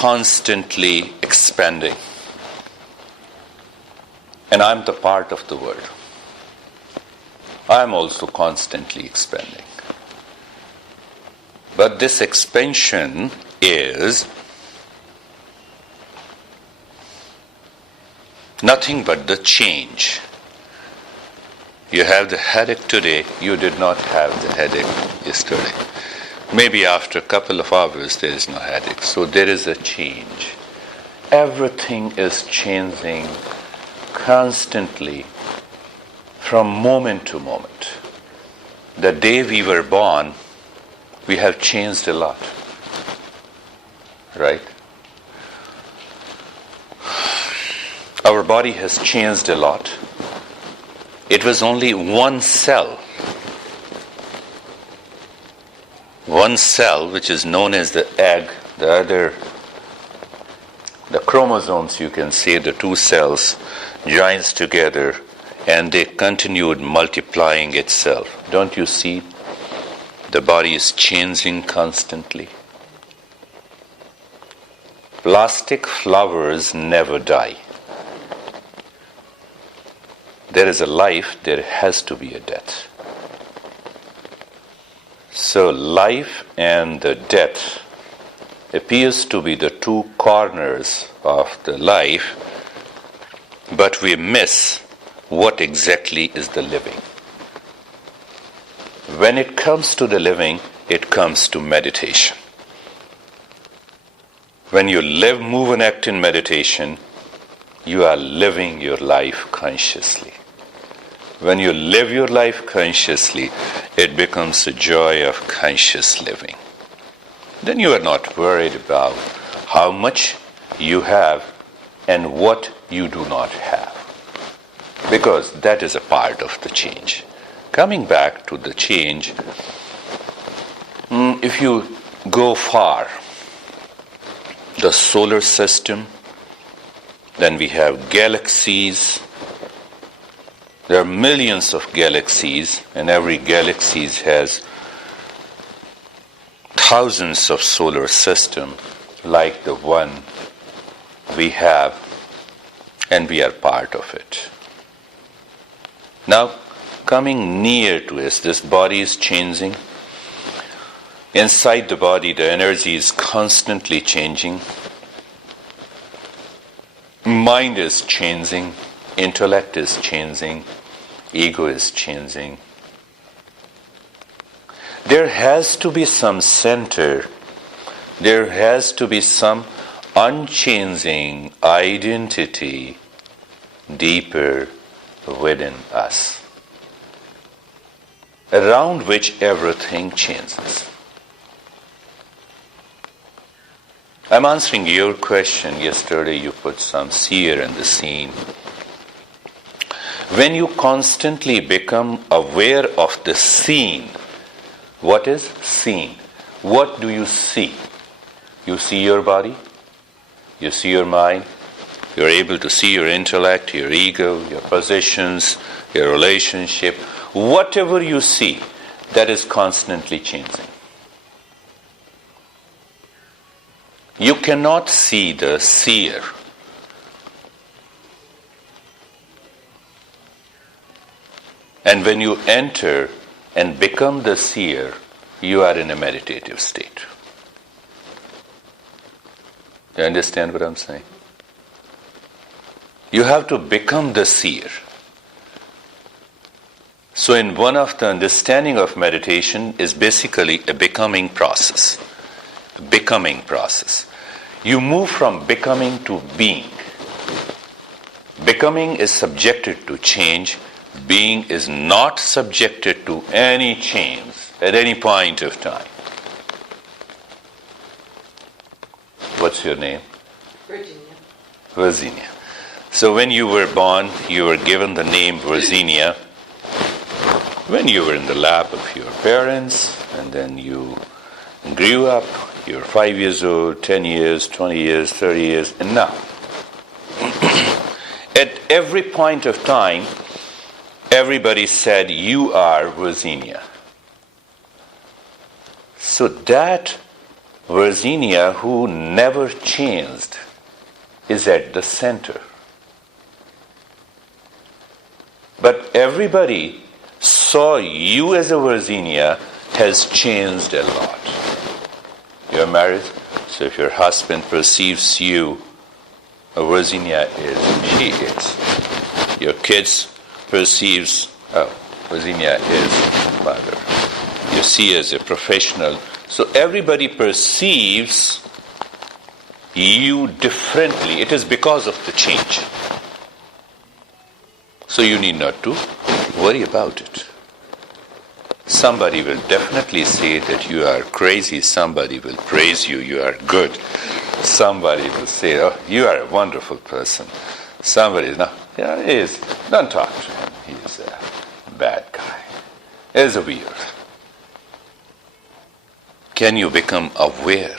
constantly expanding. And I'm the part of the world. I'm also constantly expanding. But this expansion is nothing but the change. You have the headache today, you did not have the headache yesterday. Maybe after a couple of hours there is no headache. So there is a change. Everything is changing constantly from moment to moment. The day we were born, we have changed a lot. Right? Our body has changed a lot. It was only one cell, which is known as the egg, the chromosomes, you can say, the two cells joins together and they continued multiplying itself. Don't you see? The body is changing constantly. Plastic flowers never die. There is a life, there has to be a death. So life and the death appears to be the two corners of the life, but we miss what exactly is the living. When it comes to the living, it comes to meditation. When you live, move and act in meditation, you are living your life consciously. When you live your life consciously, it becomes a joy of conscious living. Then you are not worried about how much you have and what you do not have, because that is a part of the change. Coming back to the change, if you go far, the solar system, then we have galaxies. There are millions of galaxies, and every galaxy has thousands of solar systems like the one we have, and we are part of it. Now, coming near to us, this body is changing. Inside the body, the energy is constantly changing. Mind is changing. Intellect is changing. Ego is changing. There has to be some center. There has to be some unchanging identity deeper within us, around which everything changes. I'm answering your question. Yesterday you put some seer in the scene. When you constantly become aware of the scene, what is seen? What do you see? You see your body, you see your mind, you're able to see your intellect, your ego, your positions, your relationship. Whatever you see, that is constantly changing. You cannot see the seer. And when you enter and become the seer, you are in a meditative state. Do you understand what I'm saying? You have to become the seer. So in one of the understanding of meditation is basically a becoming process. A becoming process. You move from becoming to being. Becoming is subjected to change. Being is not subjected to any change at any point of time. What's your name? Virginia. So when you were born, you were given the name Virginia. When you were in the lap of your parents, and then you grew up, you were 5 years old, 10 years, 20 years, 30 years, and now. At every point of time, everybody said, you are Virginia. So that Virginia, who never changed, is at the center. But everybody saw you as a Virginia has changed a lot. You're married, so if your husband perceives you, a Virginia is, she is. Your kids perceives, Virginia is mother. You see as a professional. So everybody perceives you differently. It is because of the change. So you need not to worry about it. Somebody will definitely say that you are crazy. Somebody will praise you, you are good. Somebody will say, oh, you are a wonderful person. Somebody, no, yeah, he is. Don't talk to him. He's a bad guy. He's a weird. Can you become aware?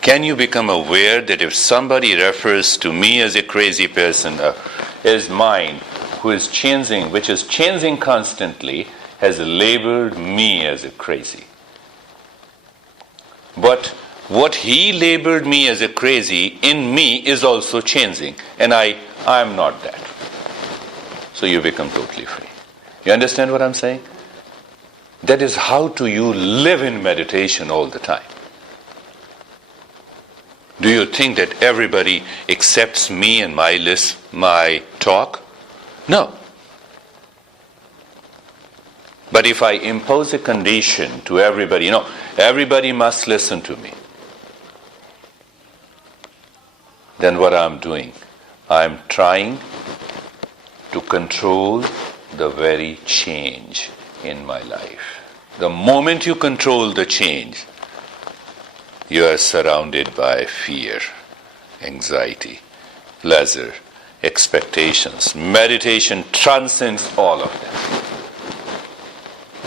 Can you become aware that if somebody refers to me as a crazy person, his mind, who is changing, which is changing constantly, has labeled me as a crazy. But what he labeled me as a crazy in me is also changing, and I am not that. So you become totally free. You understand what I'm saying? That is how do you live in meditation all the time. Do you think that everybody accepts me and my talk? No. But if I impose a condition to everybody, everybody must listen to me, then what I'm doing, I'm trying to control the very change in my life. The moment you control the change, you are surrounded by fear, anxiety, pleasure, expectations. Meditation transcends all of them.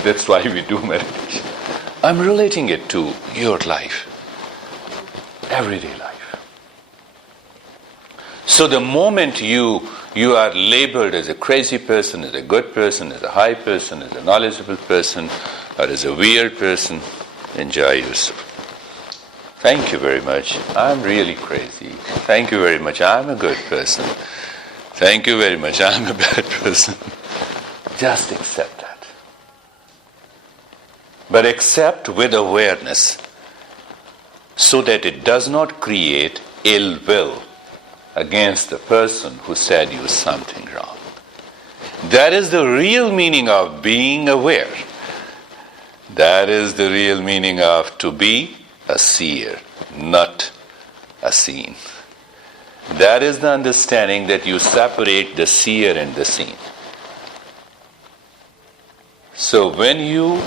That's why we do meditation. I'm relating it to your life, everyday life. So the moment you are labeled as a crazy person, as a good person, as a high person, as a knowledgeable person, or as a weird person, enjoy yourself. Thank you very much. I'm really crazy. Thank you very much. I'm a good person. Thank you very much. I'm a bad person. Just accept that. But accept with awareness so that it does not create ill will against the person who said you something wrong. That is the real meaning of being aware. That is the real meaning of to be a seer, not a seen. That is the understanding that you separate the seer and the seen. So when you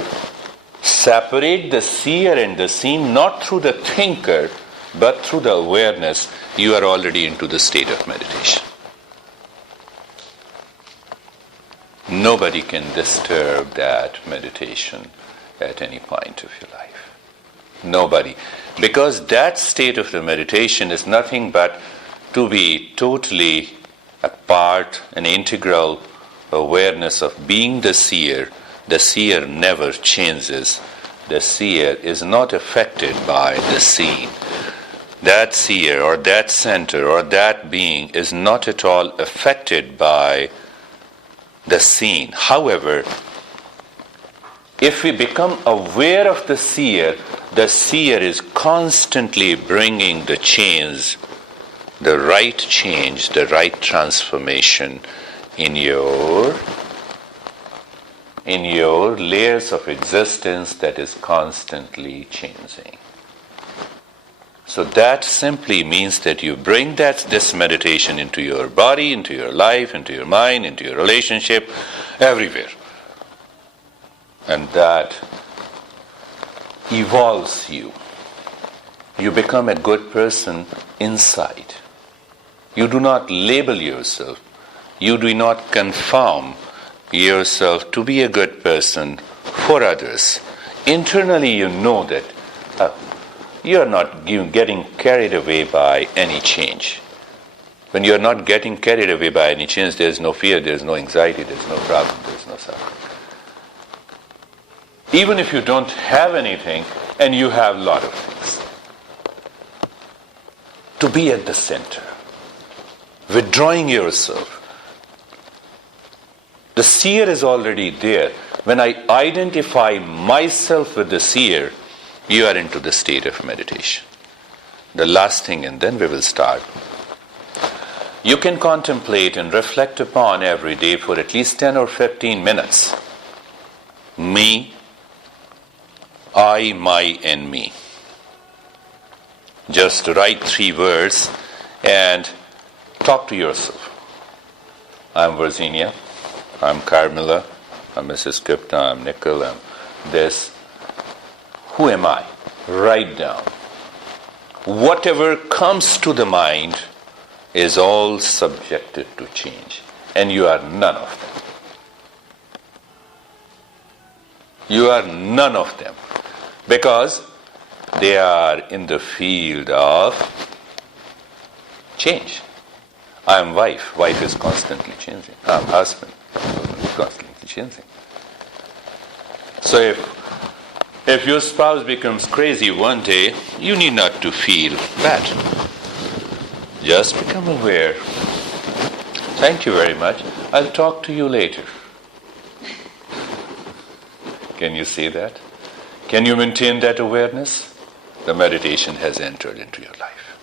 separate the seer and the seen, not through the thinker, but through the awareness, you are already into the state of meditation. Nobody can disturb that meditation at any point of your life. Nobody. Because that state of the meditation is nothing but to be totally a part, an integral awareness of being the seer. The seer never changes. The seer is not affected by the seen. That seer or that center or that being is not at all affected by the seen. However, if we become aware of the seer is constantly bringing the change, the right change, the right transformation in your layers of existence that is constantly changing. So that simply means that you bring this meditation into your body, into your life, into your mind, into your relationship, everywhere. And that evolves you. You become a good person inside. You do not label yourself. You do not conform yourself to be a good person for others. Internally you know that you are not getting carried away by any change. When you are not getting carried away by any change, there is no fear, there is no anxiety, there is no problem, there is no suffering. Even if you don't have anything and you have a lot of things. To be at the center, withdrawing yourself. The seer is already there. When I identify myself with the seer, you are into the state of meditation. The last thing, and then we will start. You can contemplate and reflect upon every day for at least 10 or 15 minutes. Me, I, my, and me. Just write 3 words and talk to yourself. I'm Virginia, I'm Carmela, I'm Mrs. Gupta, I'm Nicole, I'm this. Who am I? Write down. Whatever comes to the mind is all subjected to change, and you are none of them. You are none of them, because they are in the field of change. I am wife. Wife is constantly changing. I am husband. Husband is constantly changing. So if your spouse becomes crazy one day, you need not to feel bad. Just become aware. Thank you very much. I'll talk to you later. Can you see that? Can you maintain that awareness? The meditation has entered into your life.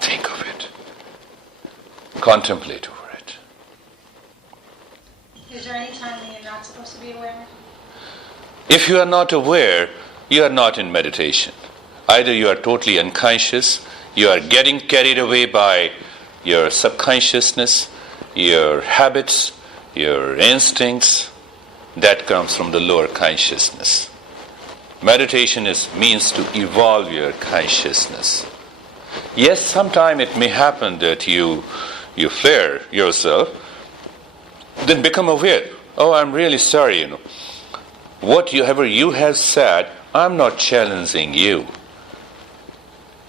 Think of it. Contemplate over it. Is there any time when you're not supposed to be aware? If you are not aware, you are not in meditation. Either you are totally unconscious, you are getting carried away by your subconsciousness, your habits, your instincts. That comes from the lower consciousness. Meditation means to evolve your consciousness. Yes, sometime it may happen that you flare yourself, then become aware. Oh, I'm really sorry, Whatever you have said, I'm not challenging you.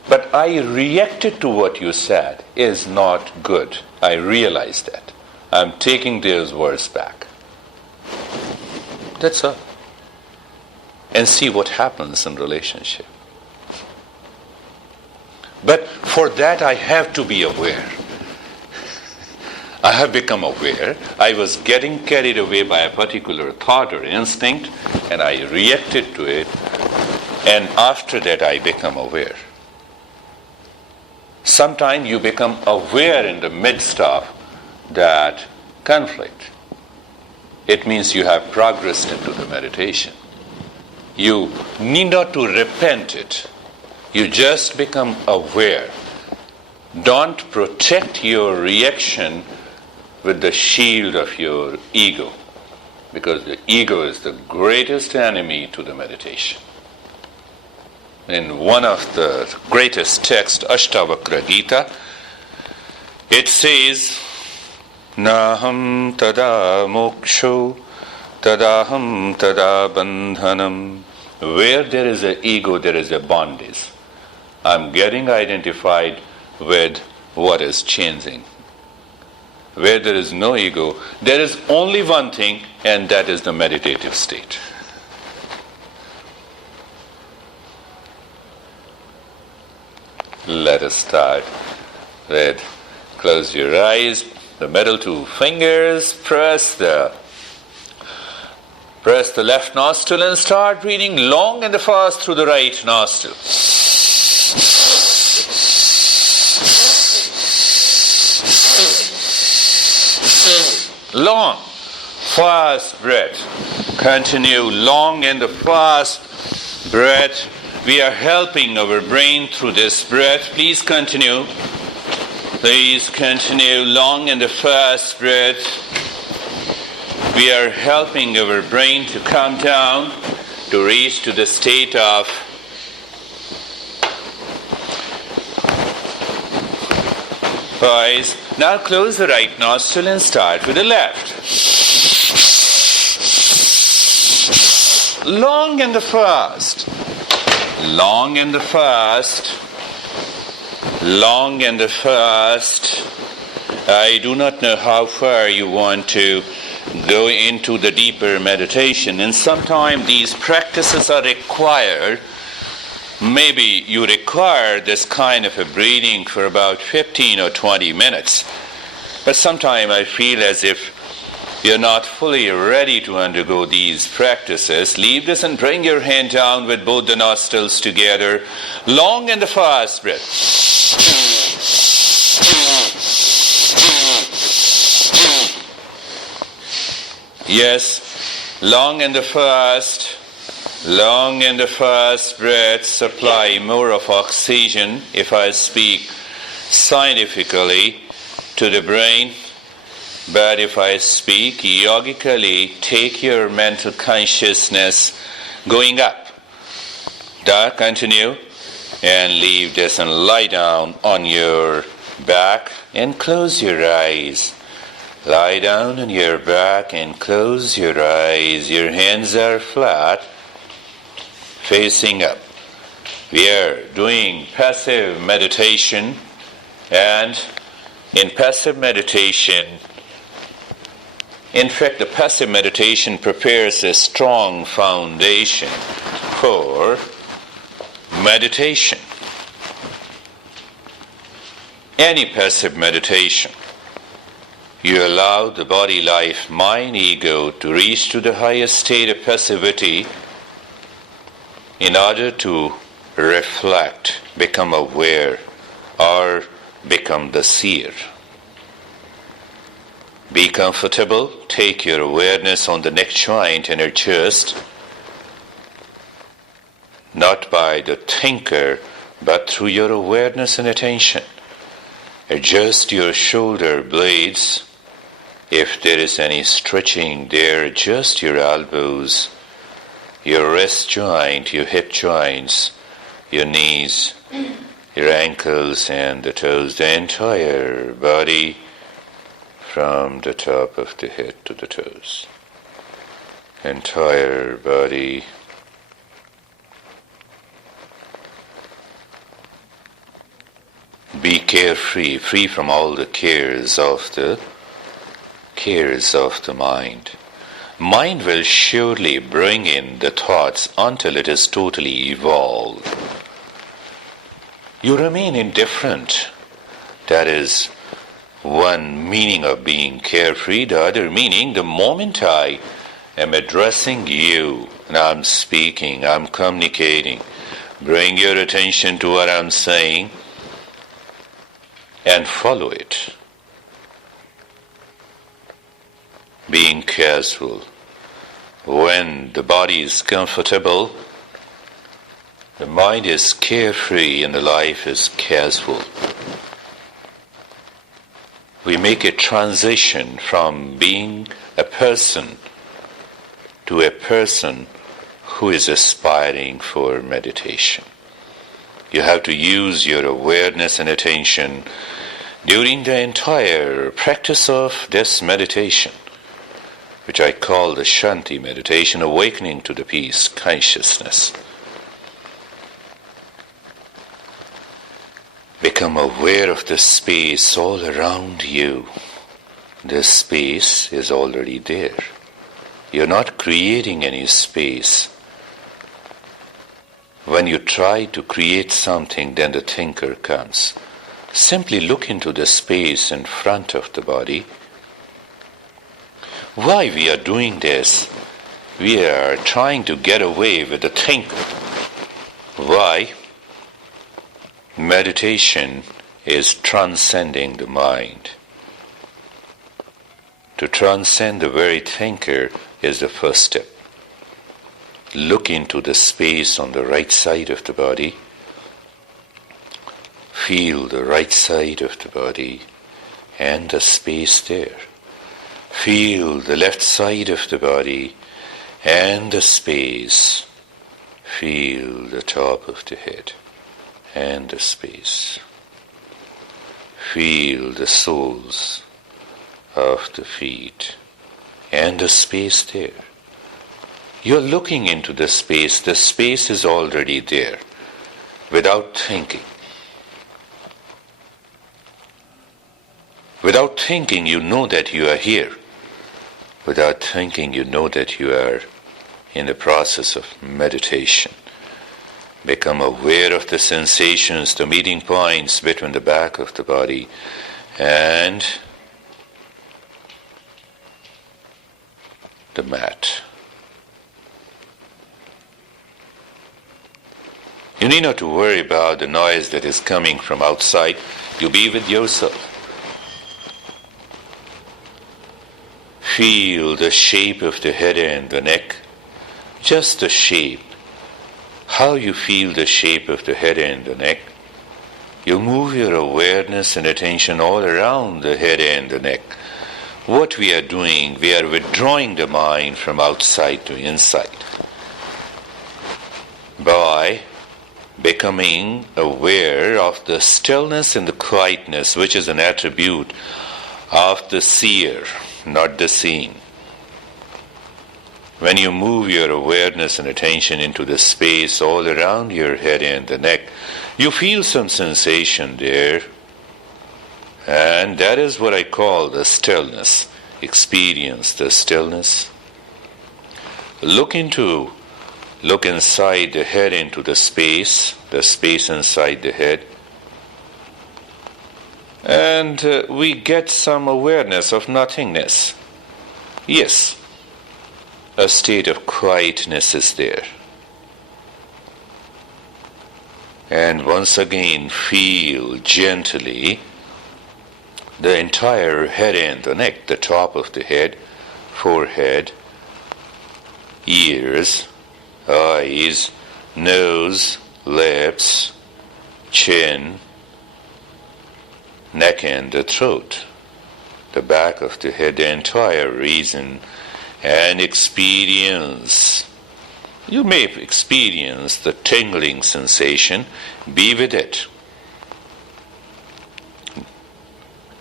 But I reacted to what you said is not good. I realize that. I'm taking those words back. That's all. And see what happens in relationship. But for that I have to be aware. I have become aware. I was getting carried away by a particular thought or instinct, and I reacted to it, and after that I become aware. Sometimes you become aware in the midst of that conflict. It means you have progressed into the meditation. You need not to repent it. You just become aware. Don't protect your reaction with the shield of your ego, because the ego is the greatest enemy to the meditation. In one of the greatest texts, Ashtavakra Gita, it says, Naham tada moksho, tadaham tada bandhanam. Where there is an ego, there is a bondage. I'm getting identified with what is changing. Where there is no ego, there is only one thing, and that is the meditative state. Let us start with close your eyes, the middle 2 fingers, press the left nostril and start breathing long and fast through the right nostril. Long, fast breath. Continue long and fast breath. We are helping our brain through this breath. Please continue. Please continue long and fast breath. We are helping our brain to calm down, to reach to the state of poise. Now close the right nostril and start with the left. Long and fast. Long and fast. Long and fast. I do not know how far you want to go into the deeper meditation. And sometimes these practices are required. Maybe you require this kind of a breathing for about 15 or 20 minutes. But sometimes I feel as if you're not fully ready to undergo these practices. Leave this and bring your hand down with both the nostrils together. Long and fast breath. Yes, long and fast breath supply more of oxygen, if I speak scientifically, to the brain. But if I speak yogically, take your mental consciousness going up. Continue and leave this and lie down on your back and close your eyes. Lie down on your back and close your eyes. Your hands are flat, facing up. We are doing passive meditation, and in passive meditation, in fact, the passive meditation prepares a strong foundation for meditation. Any passive meditation, you allow the body, life, mind, ego to reach to the highest state of passivity in order to reflect, become aware, or become the seer. Be comfortable. Take your awareness on the neck joint and your chest, not by the thinker, but through your awareness and attention. Adjust your shoulder blades. If there is any stretching there, adjust your elbows, your wrist joint, your hip joints, your knees, your ankles and the toes, the entire body from the top of the head to the toes. Entire body. Be carefree, free from all the cares of the mind. Mind will surely bring in the thoughts until it is totally evolved. You remain indifferent. That is one meaning of being carefree. The other meaning, the moment I am addressing you, and I'm speaking, I'm communicating, bring your attention to what I'm saying and follow it. Being casual. When the body is comfortable, the mind is carefree and the life is casual. We make a transition from being a person to a person who is aspiring for meditation. You have to use your awareness and attention during the entire practice of this meditation, which I call the Shanti Meditation, awakening to the peace consciousness. Become aware of the space all around you. The space is already there. You're not creating any space. When you try to create something, then the thinker comes. Simply look into the space in front of the body. Why we are doing this? We are trying to get away with the thinker. Why? Meditation is transcending the mind. To transcend the very thinker is the first step. Look into the space on the right side of the body. Feel the right side of the body and the space there. Feel the left side of the body and the space. Feel the top of the head and the space. Feel the soles of the feet and the space there. You're looking into the space is already there, without thinking. Without thinking, you know that you are here. Without thinking, you know that you are in the process of meditation. Become aware of the sensations, the meeting points between the back of the body and the mat. You need not to worry about the noise that is coming from outside. You be with yourself. Feel the shape of the head and the neck. Just the shape. How you feel the shape of the head and the neck. You move your awareness and attention all around the head and the neck. What we are doing, we are withdrawing the mind from outside to inside by becoming aware of the stillness and the quietness, which is an attribute of the seer, not the seen. When you move your awareness and attention into the space all around your head and the neck, you feel some sensation there. And that is what I call the stillness. Experience the stillness. Look inside the head into the space inside the head. And we get some awareness of nothingness. Yes, a state of quietness is there. And once again feel gently the entire head and the neck, the top of the head, forehead, ears, eyes, nose, lips, chin, neck and the throat, the back of the head, the entire region, and experience. You may experience the tingling sensation, be with it.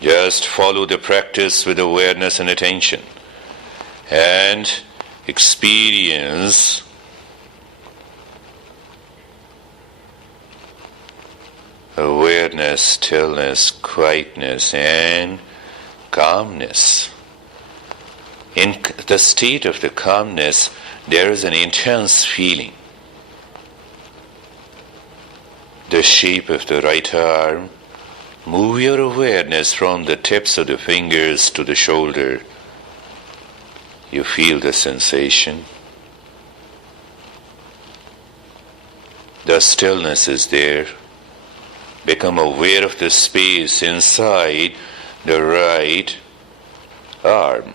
Just follow the practice with awareness and attention and experience awareness, stillness, quietness, and calmness. In the state of the calmness, there is an intense feeling. The shape of the right arm, move your awareness from the tips of the fingers to the shoulder. You feel the sensation. The stillness is there. Become aware of the space inside the right arm.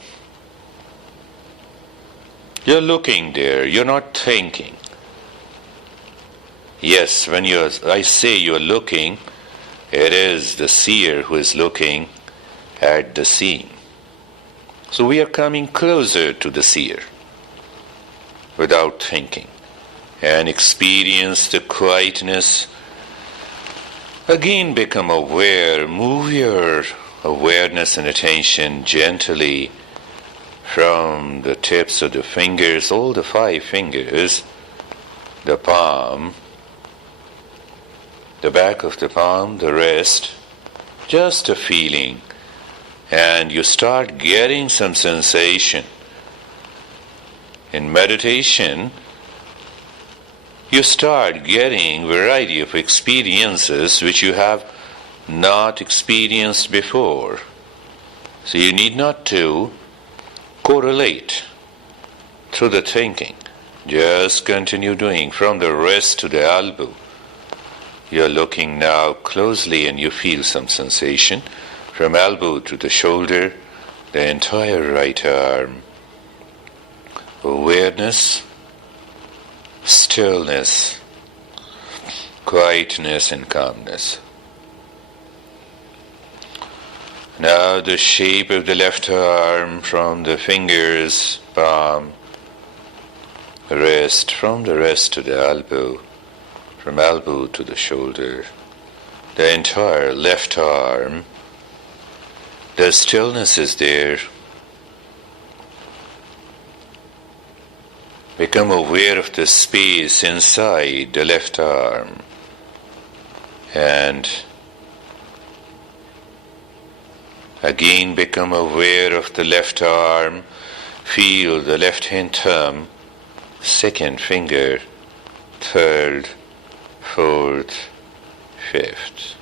You're looking there, you're not thinking. Yes, when I say you're looking, it is the seer who is looking at the scene. So we are coming closer to the seer without thinking and experience the quietness. Again become aware, move your awareness and attention gently from the tips of the fingers, all the 5 fingers, the palm, the back of the palm, the wrist, just a feeling. And you start getting some sensation. In meditation, you start getting variety of experiences which you have not experienced before. So you need not to correlate through the thinking. Just continue doing from the wrist to the elbow. You're looking now closely and you feel some sensation. From elbow to the shoulder, the entire right arm. Awareness, stillness, quietness and calmness. Now the shape of the left arm from the fingers, palm, wrist, from the wrist to the elbow, from elbow to the shoulder, the entire left arm. The stillness is there. Become aware of the space inside the left arm. And again become aware of the left arm. feel the left hand thumb, second finger, third, fourth, fifth.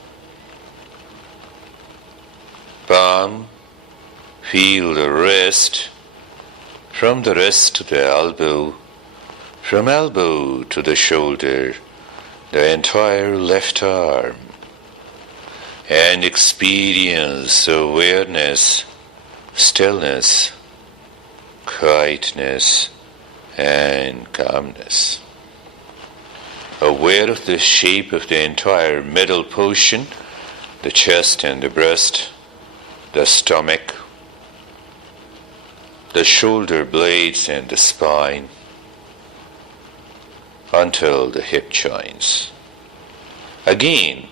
Palm, feel the wrist, from the wrist to the elbow, from elbow to the shoulder, the entire left arm, and experience awareness, stillness, quietness, and calmness. Aware of the shape of the entire middle portion, the chest and the breast, the stomach, the shoulder blades and the spine, until the hip joints. Again,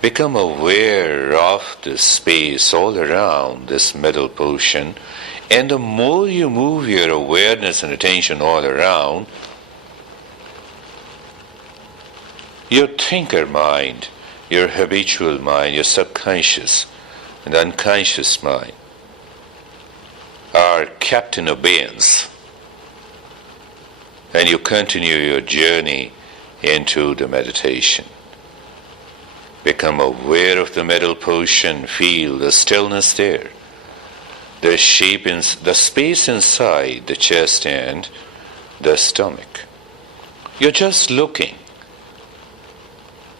become aware of the space all around this middle portion, and the more you move your awareness and attention all around, your thinker mind, your habitual mind, your subconscious and unconscious mind are kept in abeyance, and you continue your journey into the meditation. Become aware of the middle portion, feel the stillness there, the shape in the space inside the chest and the stomach. You're just looking,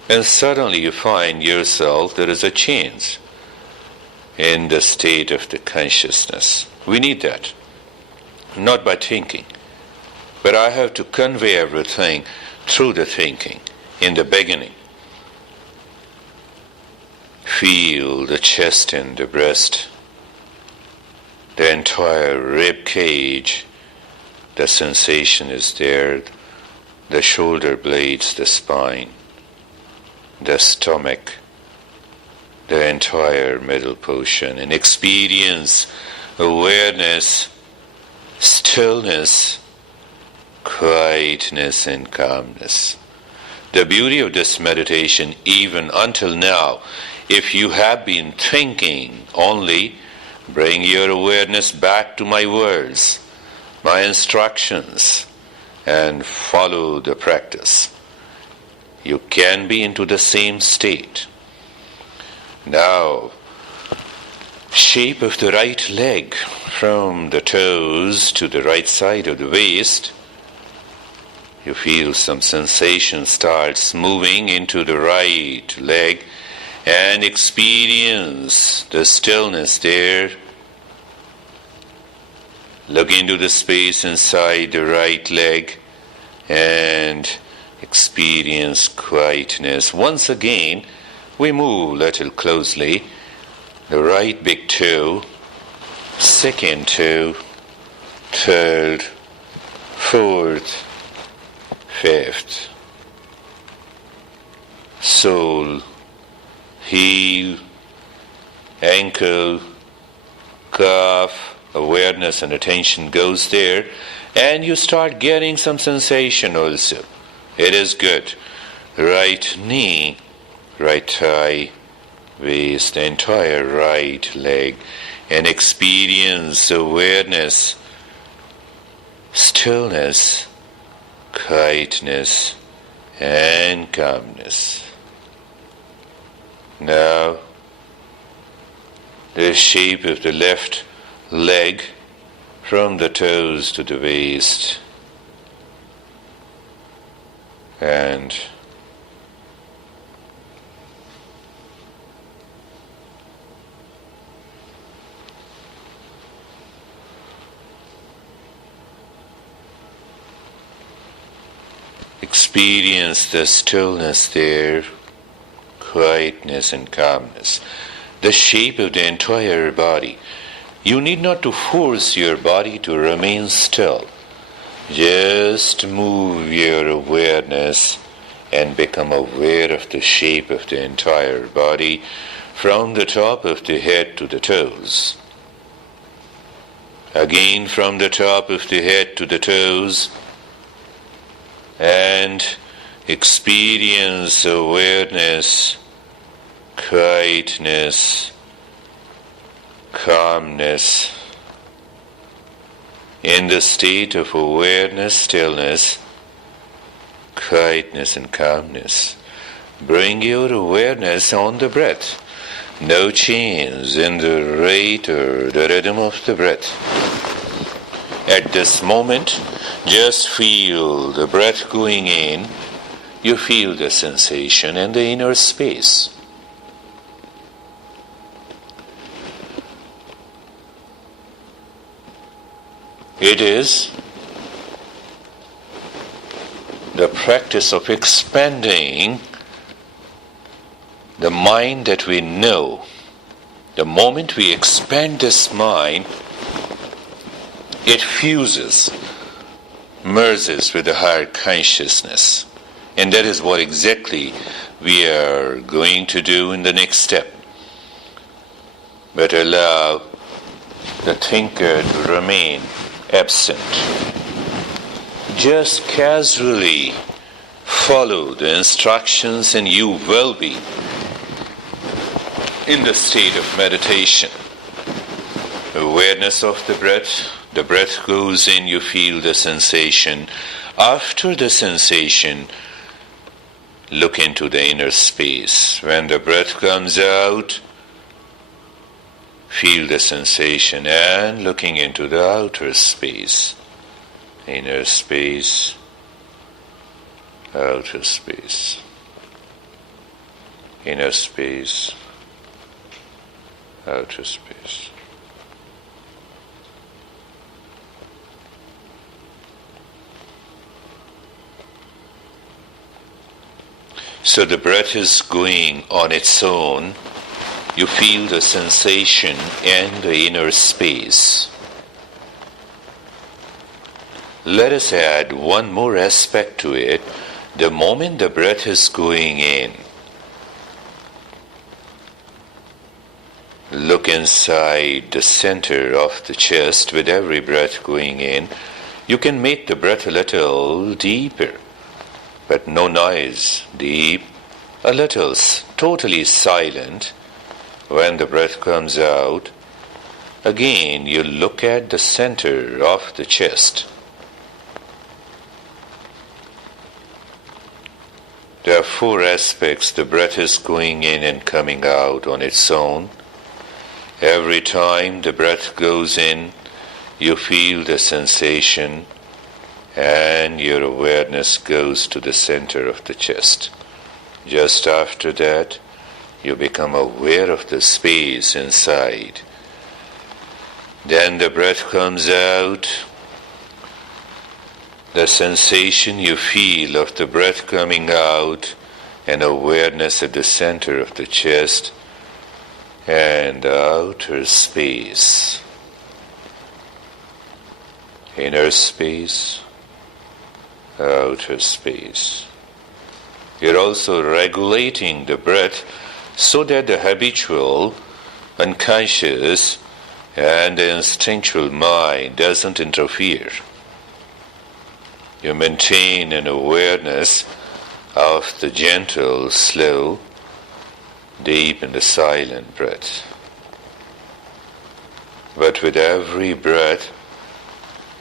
and suddenly you find yourself there is a change in the state of the consciousness. We need that, not by thinking, but I have to convey everything through the thinking in the beginning. Feel the chest and the breast, the entire rib cage, the sensation is there, the shoulder blades, the spine, the stomach, the entire middle portion, and experience awareness, stillness, quietness, and calmness. The beauty of this meditation, even until now, if you have been thinking only, bring your awareness back to my words, my instructions, and follow the practice. You can be into the same state. Now, shape of the right leg from the toes to the right side of the waist. You feel some sensation starts moving into the right leg, and experience the stillness there. Look into the space inside the right leg and experience quietness. Once again, we move a little closely. The right big toe, second toe, third, fourth, fifth. Sole, heel, ankle, calf, awareness and attention goes there, and you start getting some sensation also. It is good. Right knee, right thigh, waist, the entire right leg, and experience awareness, stillness, quietness, and calmness. Now, the shape of the left leg from the toes to the waist, and experience the stillness there, quietness and calmness. The shape of the entire body. You need not to force your body to remain still. Just move your awareness and become aware of the shape of the entire body from the top of the head to the toes. Again from the top of the head to the toes, and experience awareness, quietness, calmness, in the state of awareness, stillness, quietness and calmness. Bring your awareness on the breath. No change in the rate or the rhythm of the breath. At this moment, just feel the breath going in. You feel the sensation in the inner space. It is the practice of expanding the mind that we know. The moment we expand this mind, it fuses, merges with the higher consciousness. And that is what exactly we are going to do in the next step. But allow the thinker to remain absent. Just casually follow the instructions and you will be in the state of meditation. Awareness of the breath goes in, you feel the sensation. After the sensation, look into the inner space. When the breath comes out, feel the sensation and looking into the outer space. Inner space, outer space. Inner space, outer space. So the breath is going on its own. You feel the sensation and the inner space. Let us add one more aspect to it. The moment the breath is going in, look inside the center of the chest with every breath going in. You can make the breath a little deeper, but no noise, deep, a little totally silent. When the breath comes out, again you look at the center of the chest. There are four aspects. The breath is going in and coming out on its own. Every time the breath goes in, you feel the sensation and your awareness goes to the center of the chest. Just after that, you become aware of the space inside. Then the breath comes out. The sensation you feel of the breath coming out and awareness at the center of the chest and the outer space. Inner space, outer space. You're also regulating the breath so that the habitual, unconscious, and the instinctual mind doesn't interfere. You maintain an awareness of the gentle, slow, deep and the silent breath. But with every breath,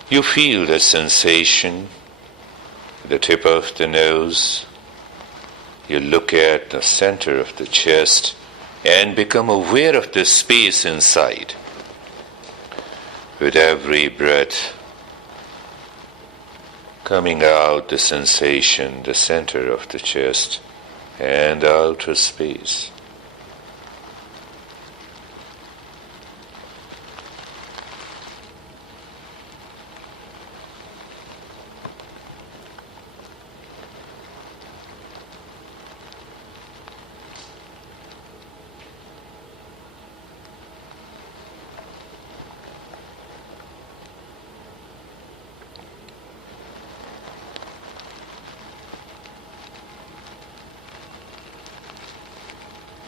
you feel the sensation, the tip of the nose. You look at the center of the chest and become aware of the space inside. With every breath, coming out the sensation, the center of the chest and the outer space.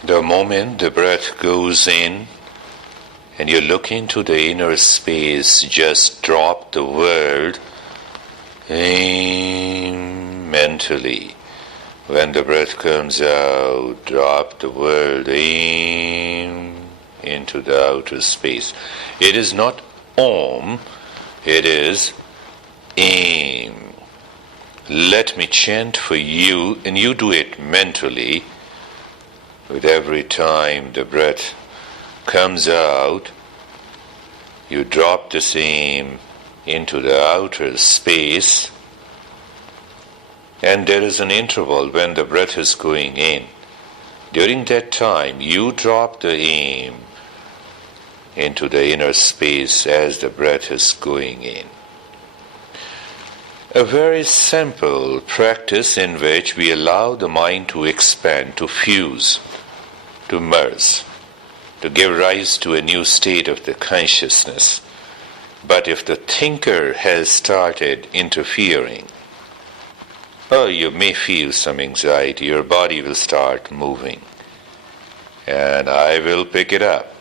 The moment the breath goes in and you look into the inner space, just drop the word aim mentally. When the breath comes out, drop the word aim into the outer space. It is not om, It is aim. Let me chant for you, and you do it mentally. With every time the breath comes out, you drop this aim into the outer space, and there is an interval when the breath is going in. During that time, you drop the aim into the inner space as the breath is going in. A very simple practice in which we allow the mind to expand, to fuse, to merge, to give rise to a new state of the consciousness. But if the thinker has started interfering, you may feel some anxiety, your body will start moving, and I will pick it up.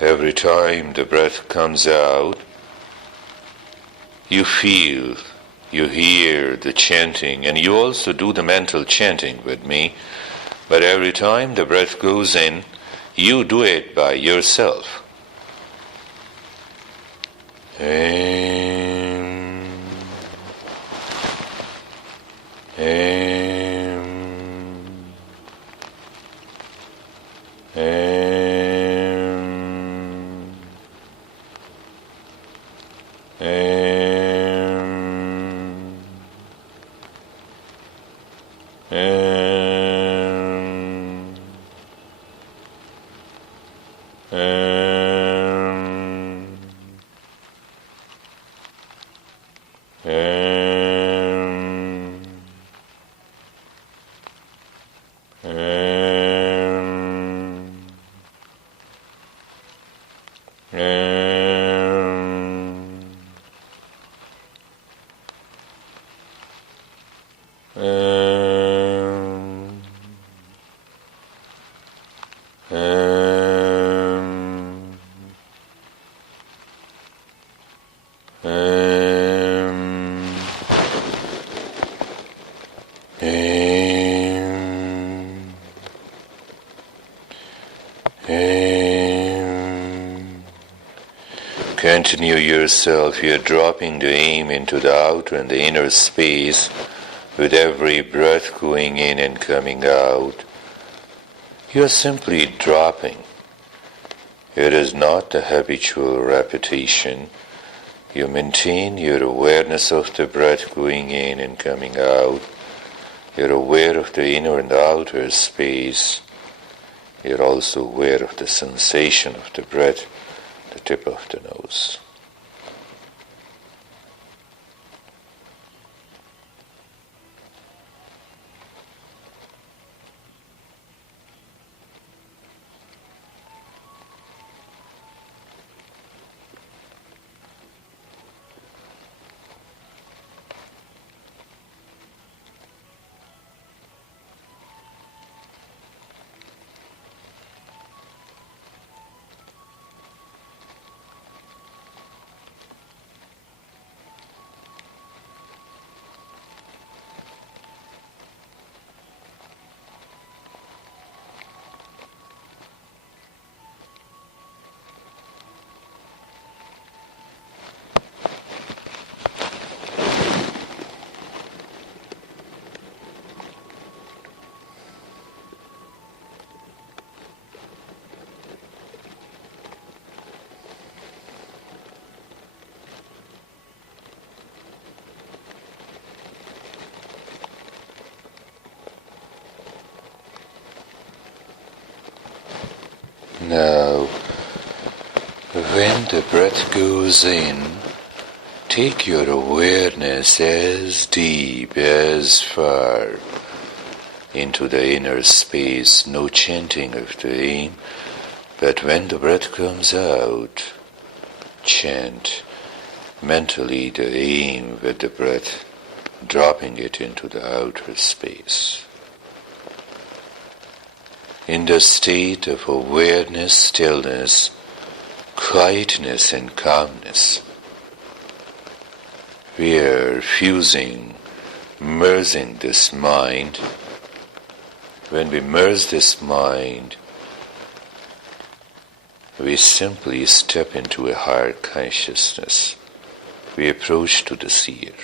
Every time the breath comes out, you feel, you hear the chanting, and you also do the mental chanting with me. But every time the breath goes in, you do it by yourself. Continue yourself. You're dropping the aim into the outer and the inner space with every breath going in and coming out. You're simply dropping. It is not the habitual repetition. You maintain your awareness of the breath going in and coming out. You're aware of the inner and the outer space. You're also aware of the sensation of the breath, the tip of the nose. Now, when the breath goes in, take your awareness as deep, as far into the inner space, no chanting of the aim, but when the breath comes out, chant mentally the aim with the breath, dropping it into the outer space. In the state of awareness, stillness, quietness and calmness, we are fusing, merging this mind When we merge this mind, we simply step into a higher consciousness. We approach to the seer.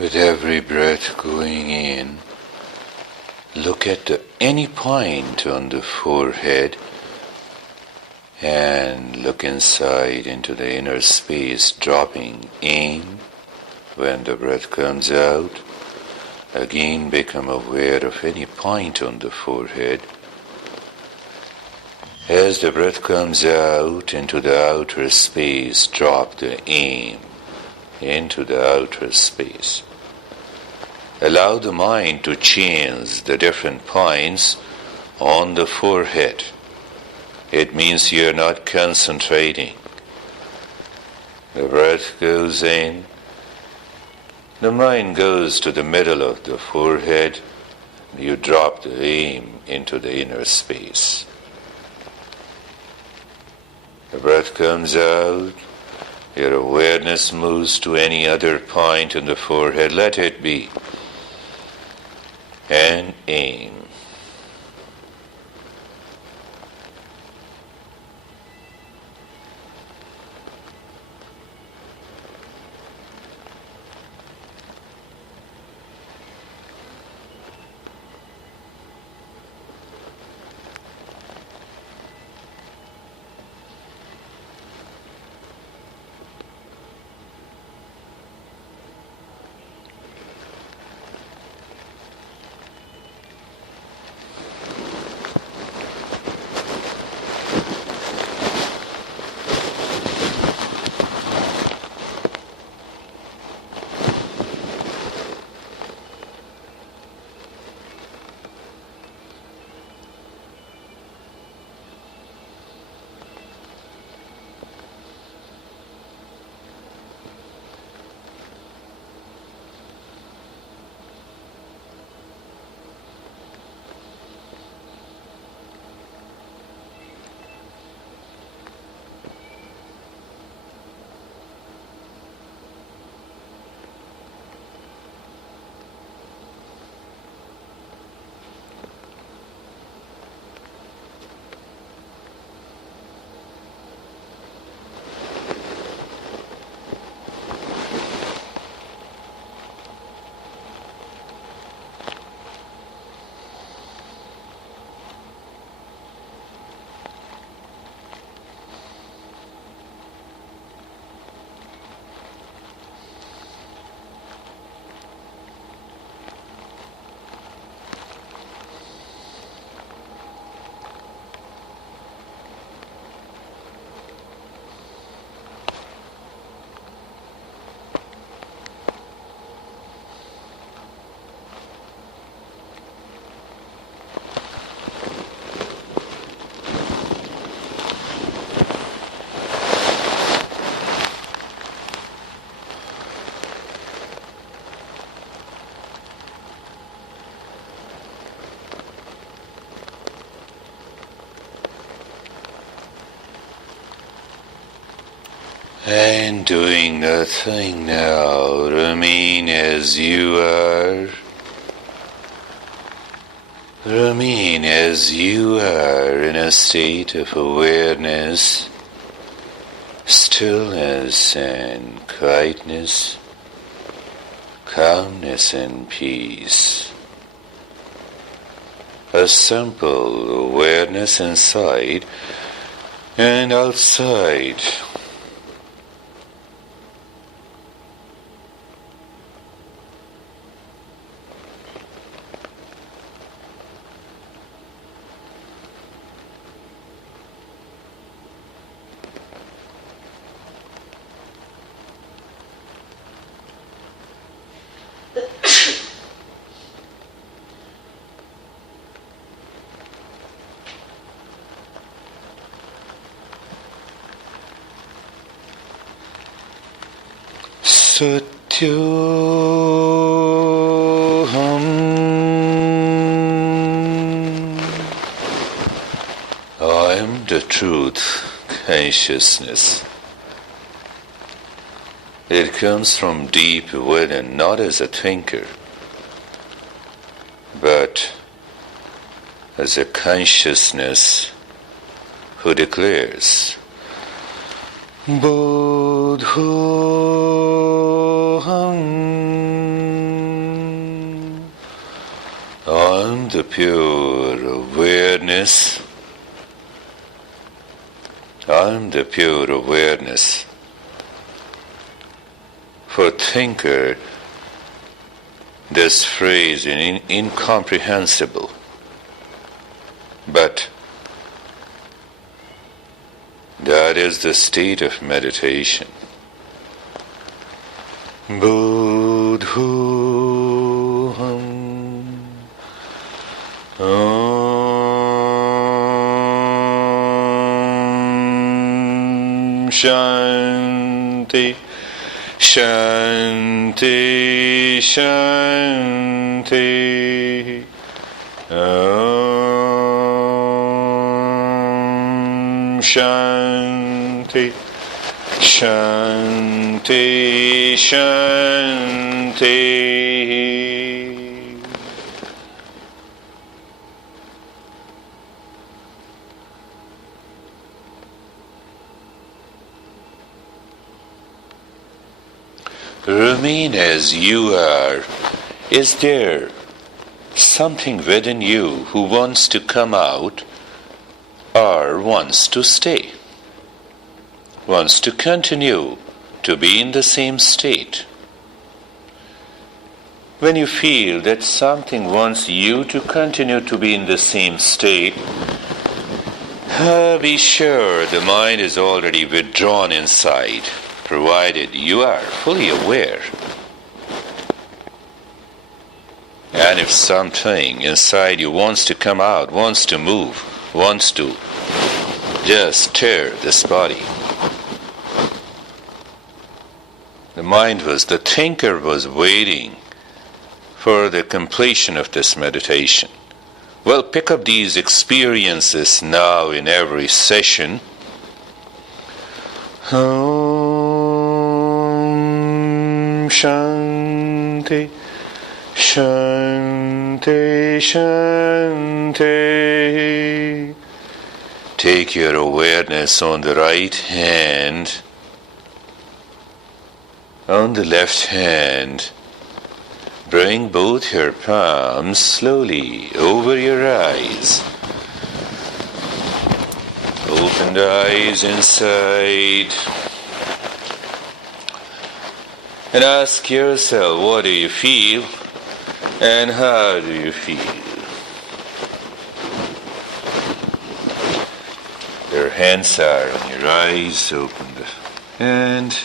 With every breath going in, look at any point on the forehead and look inside into the inner space, dropping in when the breath comes out. Again become aware of any point on the forehead. As the breath comes out into the outer space, drop the aim into the outer space. Allow the mind to change the different points on the forehead. It means you're not concentrating. The breath goes in, the mind goes to the middle of the forehead, you drop the aim into the inner space. The breath comes out, your awareness moves to any other point on the forehead, let it be. And aim. And doing nothing now, remain as you are. Remain as you are in a state of awareness, stillness and quietness, calmness and peace. A simple awareness inside and outside. Satyoham. I am the truth, consciousness. It comes from deep within, not as a thinker, but as a consciousness who declares, Bodhoham. I'm the pure awareness. I'm the pure awareness. For thinker, this phrase is incomprehensible. But that is the state of meditation. Bodhoham. Om Shanti. Shanti, Shanti. Om Shanti, Shanti, Shanti. Remain as you are. Is there something within you who wants to come out or wants to stay? Wants to continue to be in the same state? When you feel that something wants you to continue to be in the same state, be sure the mind is already withdrawn inside, provided you are fully aware. And if something inside you wants to come out, wants to move, wants to just stir this body, the thinker was waiting for the completion of this meditation. Well, pick up these experiences now in every session. Om Shanti, Shanti, Shanti. Take your awareness on the right hand, on the left hand. Bring both your palms slowly over your eyes. Open the eyes inside. And ask yourself, what do you feel? And how do you feel? Your hands are on your eyes. Open the hand.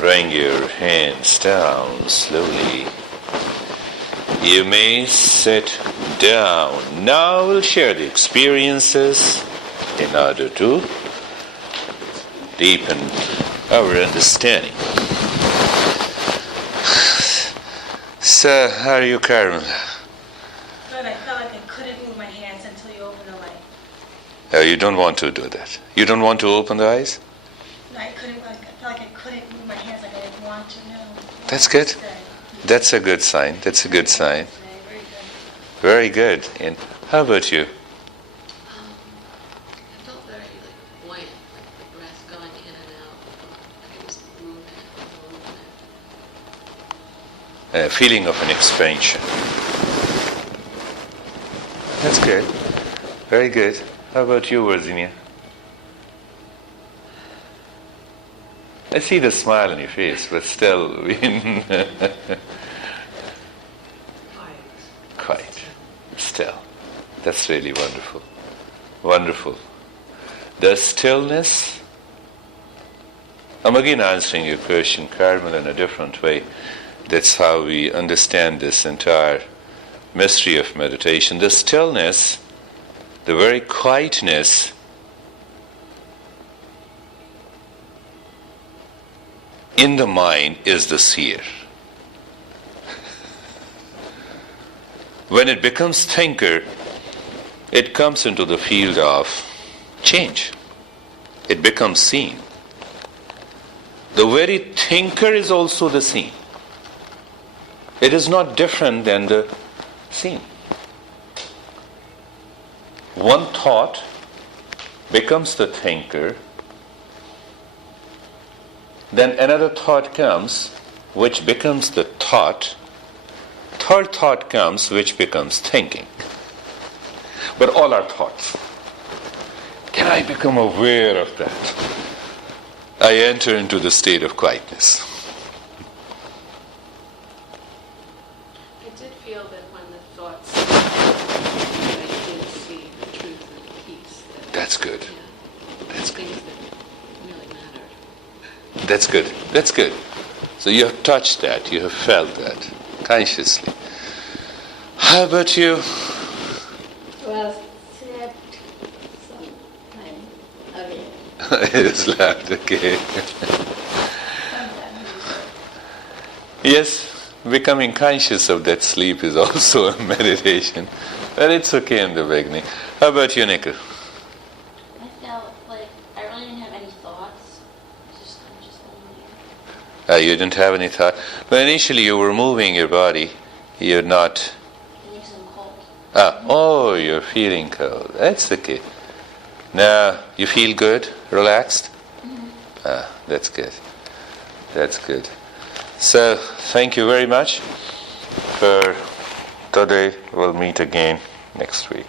Bring your hands down slowly. You may sit down. Now we'll share the experiences in order to deepen our understanding. So, how are you, Carmen? Good. I felt like I couldn't move my hands until you opened the light. You don't want to do that. You don't want to open the eyes? I felt like I couldn't move my hands like I didn't want to. No. That's good. That's a good sign. That's a good sign. Very good. And how about you? I felt very buoyant, like the breath going in and out, like it was moving, A feeling of an expansion. That's good. Very good. How about you, Virginia? I see the smile on your face, but still, quiet. Still. That's really wonderful. Wonderful. The stillness. I'm again answering your question, Carmel, in a different way. That's how we understand this entire mystery of meditation. The stillness, the very quietness, in the mind is the seer. When it becomes thinker, it comes into the field of change. It becomes seen. The very thinker is also the seen. It is not different than the seen. One thought becomes the thinker, then another thought comes, which becomes the thought. Third thought comes, which becomes thinking. But all are thoughts. Can I become aware of that? I enter into the state of quietness. I did feel that when the thoughts, I did see the truth and the peace. That's good. Yeah, That's things good. that really mattered. That's good. That's good. So you have touched that. You have felt that consciously. How about you? Well, slept sometime away. You slept, okay. Yes, becoming conscious of that sleep is also a meditation. But it's okay in the beginning. How about you, Nikhil? I felt like I really didn't have any thoughts. Just You didn't have any thought. But initially you were moving your body. You're not... feeling some cold. You're feeling cold. That's okay. Now, you feel good? Relaxed? Mm-hmm. That's good. That's good. So, thank you very much for today. We'll meet again next week.